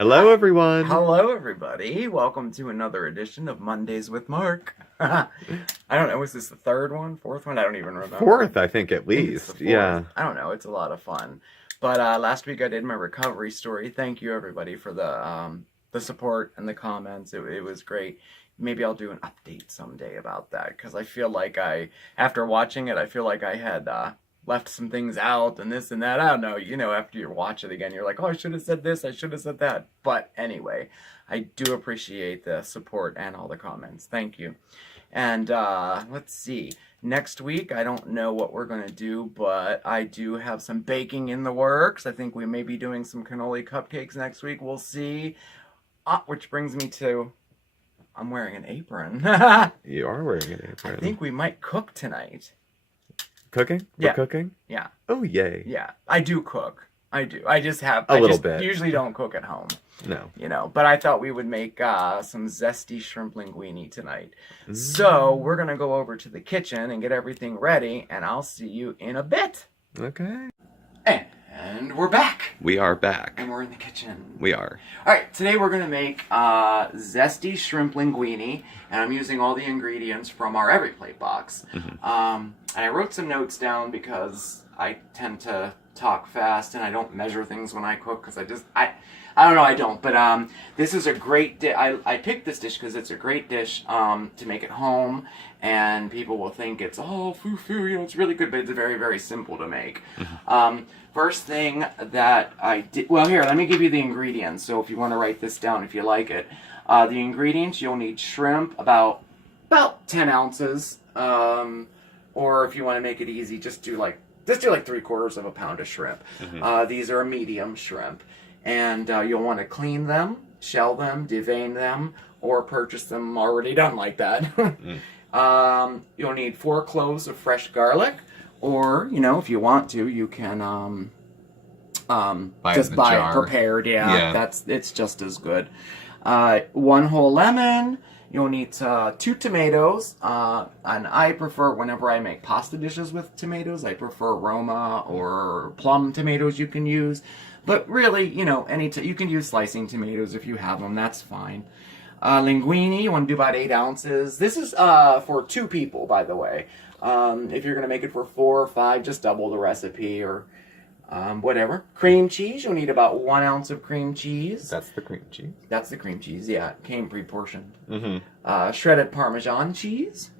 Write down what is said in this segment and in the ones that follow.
Hello, everyone. Hello, everybody. Welcome to another edition of Mondays with Mark. I don't know, is this the third one, fourth one? I don't even remember. Fourth, I think, at I think it's the least. fourth. Yeah. I don't know. It's a lot of fun. But last week I did my recovery story. Thank you, everybody, for the support and the comments. It was great. Maybe I'll do an update someday about that because I feel like after watching it, I feel like I had left some things out and this and that. I don't know. You know, after you watch it again, you're like, oh, I should have said this. I should have said that. But anyway, I do appreciate the support and all the comments. Thank you. And let's see. Next week, I don't know what we're going to do, but I do have some baking in the works. I think we may be doing some cannoli cupcakes next week. We'll see. Which brings me to, I'm wearing an apron. You are wearing an apron. I think we might cook tonight. Cooking? Yeah. We're cooking? Yeah. Oh, yay. Yeah. I do cook. I do. I just bit. Usually don't cook at home. No. You know, but I thought we would make some zesty shrimp linguine tonight. So we're going to go over to the kitchen and get everything ready, and I'll see you in a bit. Okay. And we're back. We are back. And we're in the kitchen. We are. All right, today we're going to make zesty shrimp linguine, and I'm using all the ingredients from our everyplate box. And I wrote some notes down because I tend to talk fast and I don't measure things when I cook because I don't know, I don't. But this is a great dish. I picked this dish because it's a great dish to make at home, and people will think it's, oh, foo-foo, you know, it's really good, but it's very, very simple to make. First thing that I did, well, here, let me give you the ingredients. So if you want to write this down, if you like it. The ingredients, you'll need shrimp, about 10 ounces. Or if you want to make it easy, just do like 3/4 of a pound of shrimp. These are medium shrimp. And you'll want to clean them, shell them, devein them, or purchase them already done like that. You'll need 4 cloves of fresh garlic. Or, you know, if you want to, you can just buy it prepared. Yeah, it's just as good. 1 whole lemon. You'll need 2 tomatoes. And I prefer, whenever I make pasta dishes with tomatoes, I prefer Roma or plum tomatoes you can use. But really, you know, you can use slicing tomatoes if you have them. That's fine. Linguine, you want to do about 8 ounces. This is for 2 people, by the way. If you're going to make it for 4 or 5, just double the recipe or whatever. Cream cheese, you'll need about 1 ounce of cream cheese. That's the cream cheese. That's the cream cheese, yeah. It came pre-portioned. Shredded Parmesan cheese.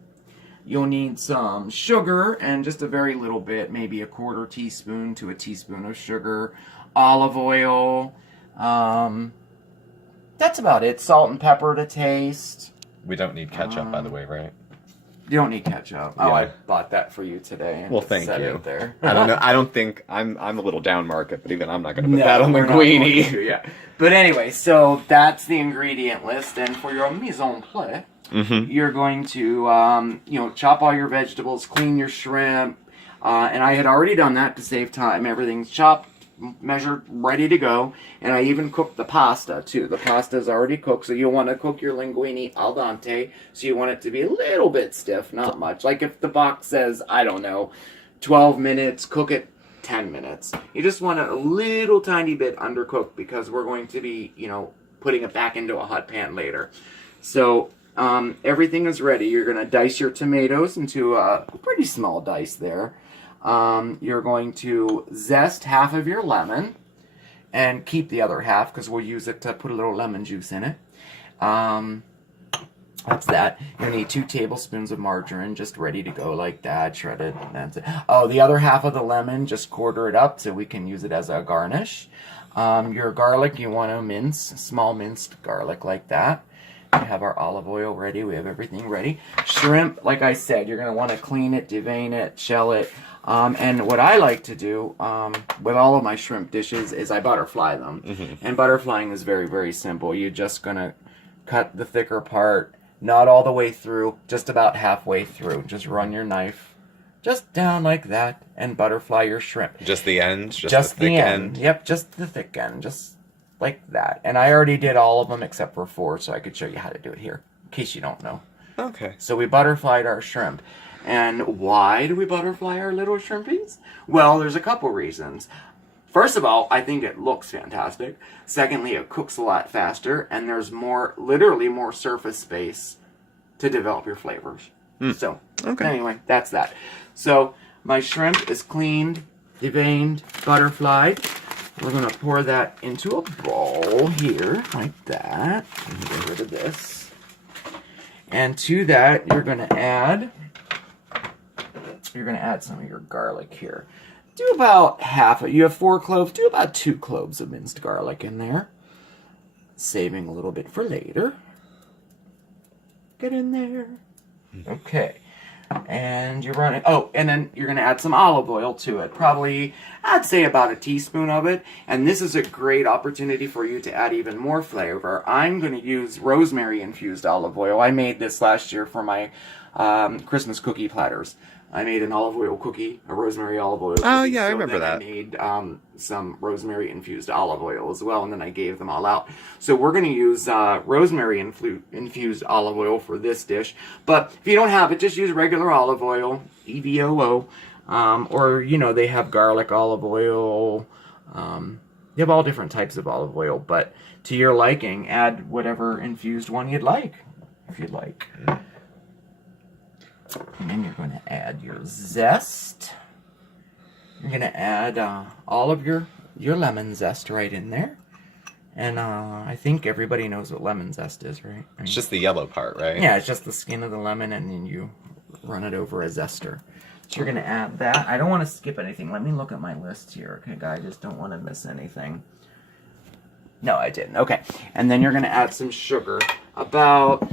You'll need some sugar and just a very little bit, maybe a 1/4 teaspoon to a teaspoon of sugar. Olive oil. That's about it. Salt and pepper to taste. We don't need ketchup, by the way, right? You don't need ketchup. Yeah. Oh, I bought that for you today. Well, thank you. It there. I don't know. I don't think I'm a little down market, but even I'm not going to put that on linguine. Yeah. But anyway, so that's the ingredient list, and for your mise en place, you're going to chop all your vegetables, clean your shrimp, and I had already done that to save time. Everything's chopped, measured, ready to go, and I even cooked the pasta too. The pasta's already cooked, so you'll want to cook your linguine al dente, so you want it to be a little bit stiff, not much. Like if the box says, I don't know, 12 minutes, cook it 10 minutes. You just want it a little tiny bit undercooked because we're going to be, you know, putting it back into a hot pan later. So everything is ready. You're going to dice your tomatoes into a pretty small dice there. You're going to zest half of your lemon and keep the other half because we'll use it to put a little lemon juice in it. That's that. You'll need 2 tablespoons of margarine just ready to go like that, shredded. That's it. Oh, the other half of the lemon, just quarter it up so we can use it as a garnish. Your garlic, you want to mince, small minced garlic like that. We have our olive oil ready. We have everything ready. Shrimp, like I said, you're going to want to clean it, devein it, shell it. And what I like to do with all of my shrimp dishes is I butterfly them. And butterflying is very, very simple. You're just going to cut the thicker part, not all the way through, just about halfway through. Just run your knife just down like that and butterfly your shrimp. Just the end? Just the thick end? Yep, just the thick end. Just like that. And I already did all of them except for 4, so I could show you how to do it here, in case you don't know. Okay. So we butterflied our shrimp. And why do we butterfly our little shrimpies? Well, there's a couple reasons. First of all, I think it looks fantastic. Secondly, it cooks a lot faster, and there's literally more surface space to develop your flavors. So, anyway, that's that. So, my shrimp is cleaned, deveined, butterflied. We're going to pour that into a bowl here, like that. Get rid of this. And to that, you're going to add some of your garlic here. Do about you have 4 cloves, do about 2 cloves of minced garlic in there. Saving a little bit for later. Get in there. Okay. And you're running, and then you're going to add some olive oil to it. Probably, I'd say about a teaspoon of it. And this is a great opportunity for you to add even more flavor. I'm going to use rosemary infused olive oil. I made this last year for my Christmas cookie platters. I made an olive oil cookie, a rosemary olive oil cookie. Oh, yeah, I remember that. I made some rosemary infused olive oil as well, and then I gave them all out. So we're going to use rosemary infused olive oil for this dish. But if you don't have it, just use regular olive oil, EVOO, or, they have garlic olive oil. They have all different types of olive oil, but to your liking, add whatever infused one you'd like, if you'd like. And then you're going to add your zest. You're going to add all of your lemon zest right in there. And I think everybody knows what lemon zest is, right? It's just the yellow part, right? Yeah, it's just the skin of the lemon, and then you run it over a zester. So you're going to add that. I don't want to skip anything. Let me look at my list here, okay, guys? I just don't want to miss anything. No, I didn't. Okay. And then you're going to add some sugar. About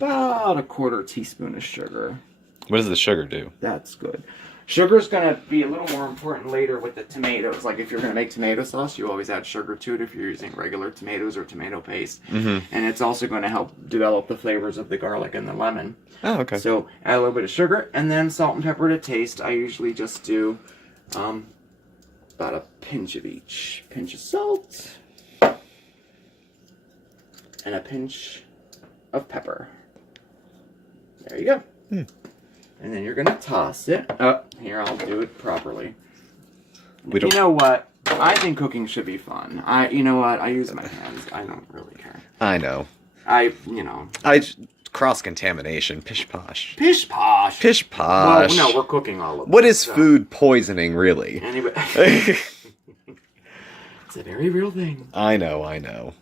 a 1/4 teaspoon of sugar. What does the sugar do? That's good. Sugar's going to be a little more important later with the tomatoes. Like if you're going to make tomato sauce, you always add sugar to it if you're using regular tomatoes or tomato paste. And it's also going to help develop the flavors of the garlic and the lemon. Oh, okay. So add a little bit of sugar and then salt and pepper to taste. I usually just do about a pinch of each. Pinch of salt and a pinch of pepper. There you go. And then you're going to toss it. Here, I'll do it properly. You know what? I think cooking should be fun. You know what? I use my hands. I don't really care. I know. Cross-contamination. Pish-posh. Pish-posh. Pish-posh. Well, no, we're cooking all of What this, is food poisoning, really? It's a very real thing. I know. I know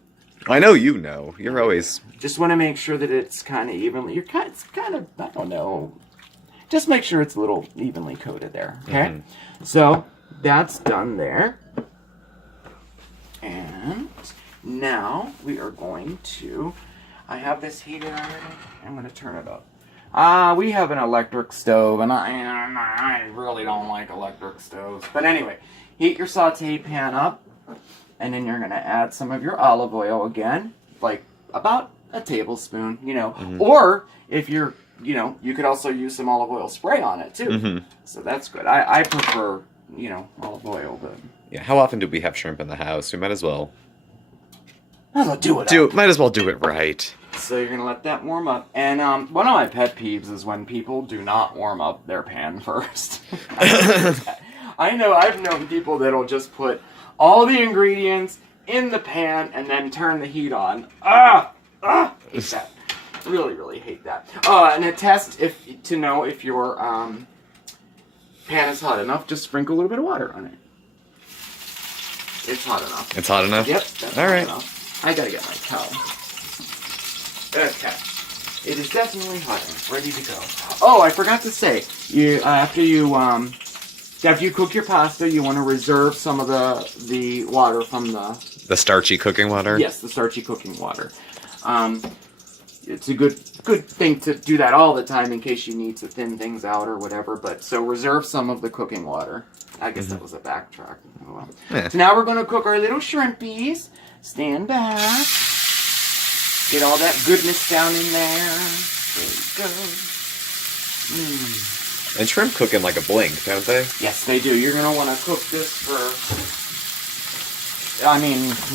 you know. You're always... Just want to make sure that it's kind of evenly... It's kind of, I don't know. Just make sure it's a little evenly coated there, okay? So, that's done there. And now we are going to... I have this heated already. I'm going to turn it up. We have an electric stove, and I really don't like electric stoves. But anyway, heat your saute pan up. And then you're going to add some of your olive oil again, like about a tablespoon, Or if you're, you could also use some olive oil spray on it too. So that's good. I prefer, olive oil. But yeah, how often do we have shrimp in the house? We might as well. Do it. Might as well do it right. So you're going to let that warm up. And one of my pet peeves is when people do not warm up their pan first. I know I've known people that'll just put all the ingredients in the pan and then turn the heat on. Hate that. Really, really hate that. And a test to know if your pan is hot enough, just sprinkle a little bit of water on it. It's hot enough. It's hot enough? Yep. That's all right. Enough. I gotta get my towel. Okay. It is definitely hot enough. Ready to go. Oh, I forgot to say, after you cook your pasta, you want to reserve some of the water from the starchy cooking water? Yes, the starchy cooking water. It's a good thing to do that all the time in case you need to thin things out or whatever. But so reserve some of the cooking water. I guess that was a backtrack. Oh, well. Yeah. So now we're going to cook our little shrimpies. Stand back. Get all that goodness down in there. There you go. And shrimp cook in like a blink, don't they? Yes, they do. You're going to want to cook this for,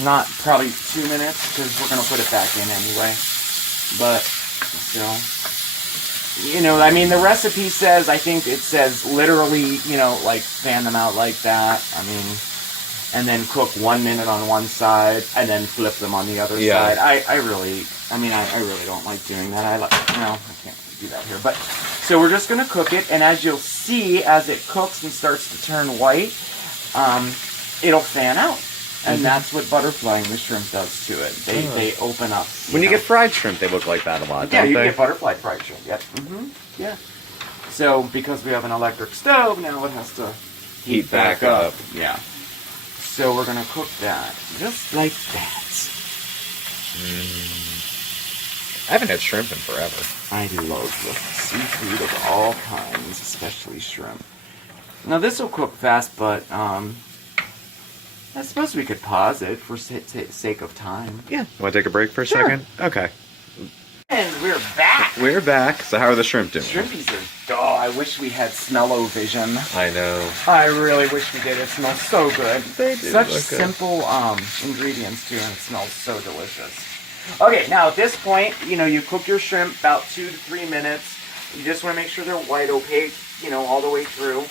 not probably 2 minutes, because we're going to put it back in anyway. But, you know, I mean, the recipe says, I think it says literally, you know, like fan them out like that. I mean, and then cook 1 minute on one side and then flip them on the other side. I really don't like doing that. I can't do that here. But so we're just gonna cook it, and as you'll see, as it cooks and starts to turn white, it'll fan out. And that's what butterflying the shrimp does to it. They open up. When you get fried shrimp, they look like that a lot, yeah, don't you they? get butterfly fried shrimp. Yep. Yeah. So because we have an electric stove, now it has to heat back up. Yeah. So we're gonna cook that just like that. I haven't had shrimp in forever. I love seafood of all kinds, especially shrimp. Now this will cook fast, but I suppose we could pause it for sake of time. Yeah. Want to take a break for a second? Okay. And we're back. We're back. So how are the shrimp doing? Shrimpies are. Oh, I wish we had smell-o-vision. I know. I really wish we did. It smells so good. They do Such look good. simple ingredients too, and it smells so delicious. Okay, now at this point, you know, you cook your shrimp about 2 to 3 minutes. You just want to make sure they're white, opaque, you know, all the way through.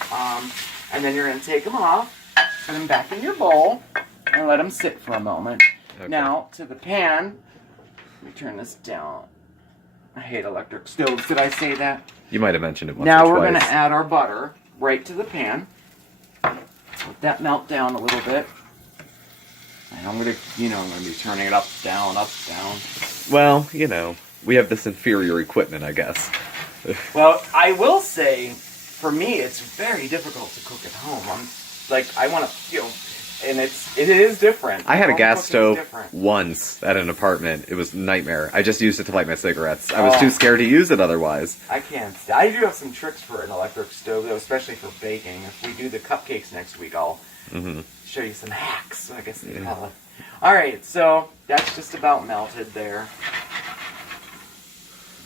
And then you're going to take them off, put them back in your bowl, and let them sit for a moment. Okay. Now, to the pan, let me turn this down. I hate electric stoves. Did I say that? You might have mentioned it once now or we're twice. going to add our butter right to the pan. Let that melt down a little bit. And I'm going to, you know, I'm going to be turning it up, down, up, down. Well, you know, we have this inferior equipment, I guess. Well, I will say, for me, it's very difficult to cook at home. I want to, you know, and it is different. I had a Home gas cooking is stove different. once at an apartment. It was a nightmare. I just used it to light my cigarettes. I was too scared to use it otherwise. I can't. I do have some tricks for an electric stove, though, especially for baking. If we do the cupcakes next week, I'll show you some hacks, I guess they call it. All right, so that's just about melted there.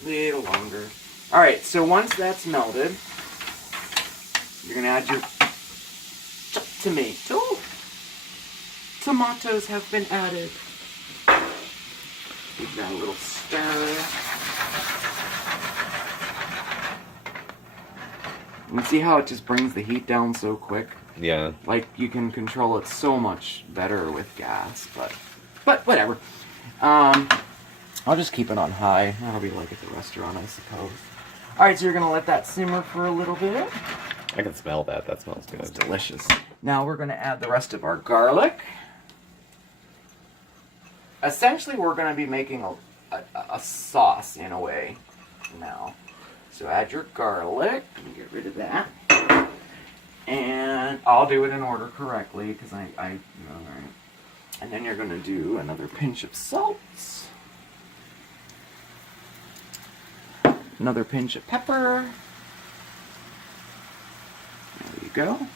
A little longer. All right, so once that's melted, you're going to add your tomato. Tomatoes have been added. Give that a little stir. And see how it just brings the heat down so quick? Yeah. Like, you can control it so much better with gas, but whatever. I'll just keep it on high. That'll be like at the restaurant, I suppose. Alright, so you're going to let that simmer for a little bit. I can smell that. That smells good. It's delicious. Now we're going to add the rest of our garlic. Essentially, we're going to be making a sauce in a way now. So add your garlic. Let me get rid of that. And I'll do it in order correctly because all right. And then you're going to do another pinch of salt. Another pinch of pepper. There you go.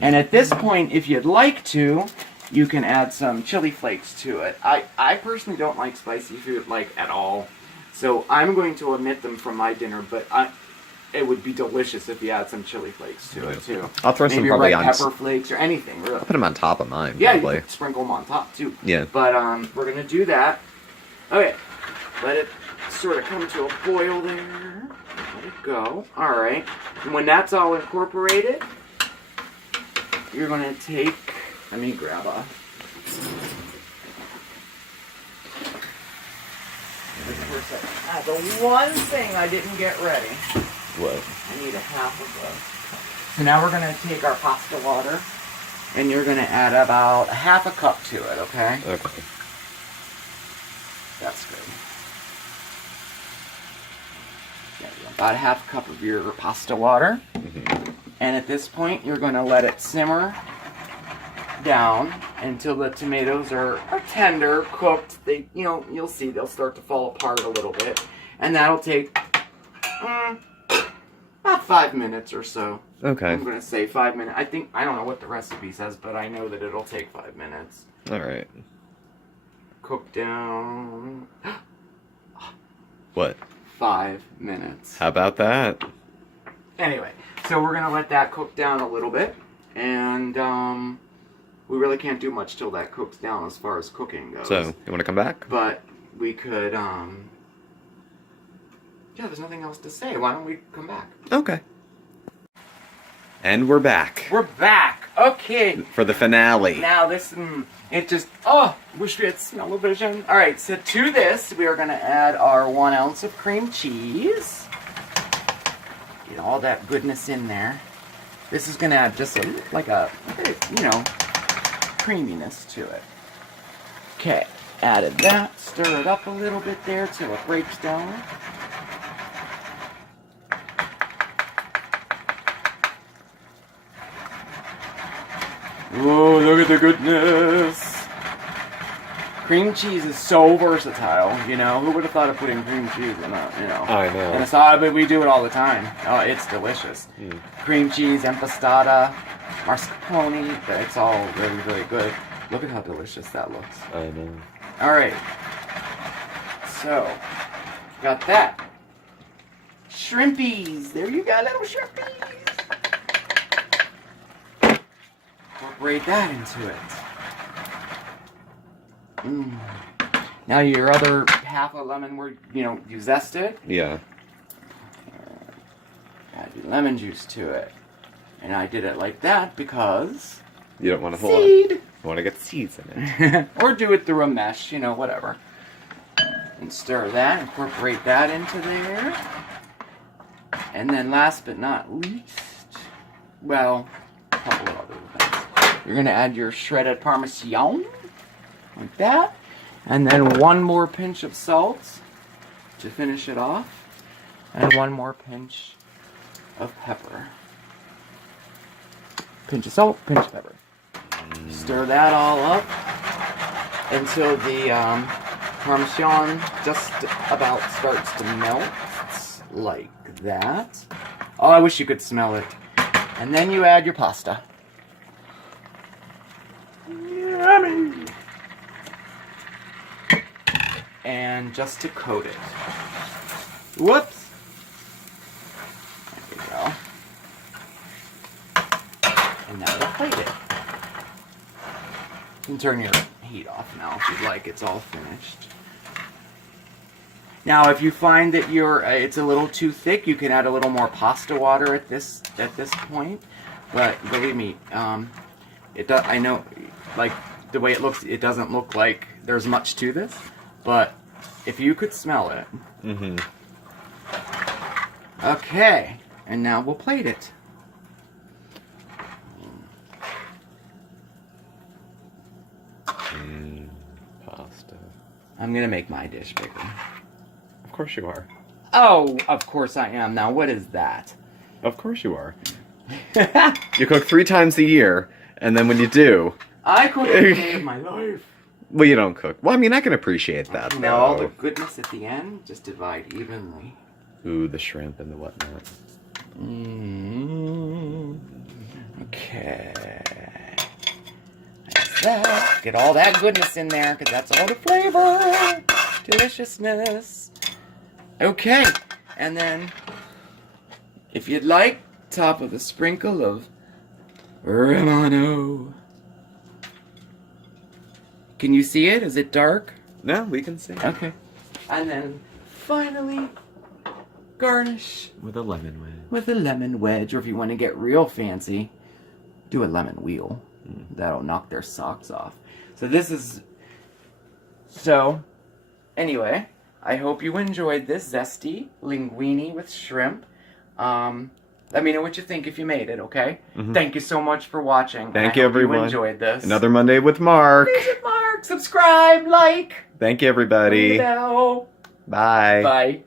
And at this point, if you'd like to, you can add some chili flakes to it. I personally don't like spicy food, like, at all. So I'm going to omit them from my dinner, but it would be delicious if you add some chili flakes to it, too. I'll throw some Maybe probably red on... pepper flakes or anything, really. I'll put them on top of mine, Yeah, probably. you can sprinkle them on top, too. Yeah. But we're going to do that. Okay. Let it sort of come to a boil there. Let it go. All right. And when that's all incorporated, you're going to take... Let me grab a... The one thing I didn't get ready. What? I need a half of those. So now we're going to take our pasta water, and you're going to add about a half a cup to it, okay? Okay. That's good. About a half cup of your pasta water. And at this point, you're going to let it simmer down until the tomatoes are tender, cooked. They, you know, you'll see they'll start to fall apart a little bit. And that'll take about 5 minutes or so. Okay. I'm going to say 5 minutes. I don't know what the recipe says, but I know that it'll take 5 minutes. All right. Cook down. What? 5 minutes. How about that? Anyway, so we're going to let that cook down a little bit. And we really can't do much till that cooks down as far as cooking goes. So, you want to come back? But we could, yeah, there's nothing else to say. Why don't we come back? Okay. And we're back. We're back. Okay. For the finale. Now this, it just, oh, wish we had smell-o-vision. All right, so to this, we are going to add our 1 ounce of cream cheese. Get all that goodness in there. This is going to add just like a, you know, creaminess to it. Okay, added that. Stir it up a little bit there till it breaks down. Whoa, look at the goodness! Cream cheese is so versatile, you know. Who would have thought of putting cream cheese in a, you know? I know. And it's not, but we do it all the time. Oh, it's delicious. Cream cheese, impastata, mascarpone, it's all really, really good. Look at how delicious that looks. I know. Alright. So, got that. Shrimpies! There you go, little shrimpies! Incorporate that into it. Now your other half a lemon, you zest it. Yeah. Add your lemon juice to it. And I did it like that because... You don't want to seed! You want to get seeds in it. Or do it through a mesh, whatever. And stir that, incorporate that into there. And then last but not least, well, a couple of other things. You're going to add your shredded Parmesan, like that. And then 1 more pinch of salt to finish it off. And 1 more pinch of pepper. Pinch of salt, pinch of pepper. Stir that all up until the Parmesan just about starts to melt, like that. Oh, I wish you could smell it. And then you add your pasta. Yummy! And just to coat it. Whoops! There we go. And now we'll plate it. You can turn your heat off now if you'd like. It's all finished. Now, if you find that it's a little too thick, you can add a little more pasta water at this point. But believe me, I know, like the way it looks, it doesn't look like there's much to this. But if you could smell it. Okay, and now we'll plate it. Pasta. I'm gonna make my dish bigger. Of course you are. Oh, of course I am. Now, what is that? Of course you are. You cook 3 times a year, and then when you do... I cook every day of my life. Well, you don't cook. Well, I mean, I can appreciate that, Now, all the though. goodness at the end, just divide evenly. Ooh, the shrimp and the whatnot. Okay. Like that. Get all that goodness in there, because that's all the flavor. Deliciousness. Okay. And then, if you'd like, top of a sprinkle of Romano. Can you see it? Is it dark? No, we can see. Okay. And then, finally, garnish With a lemon wedge. with a lemon wedge, or if you want to get real fancy, do a lemon wheel. That'll knock their socks off. So, anyway, I hope you enjoyed this zesty linguine with shrimp. Let me know what you think if you made it, okay? Thank you so much for watching. Thank you, you, everyone. You enjoyed this. Another Monday with Mark. Visit Mark. Subscribe, like. Thank you, everybody. Ring the bell. Bye. Bye.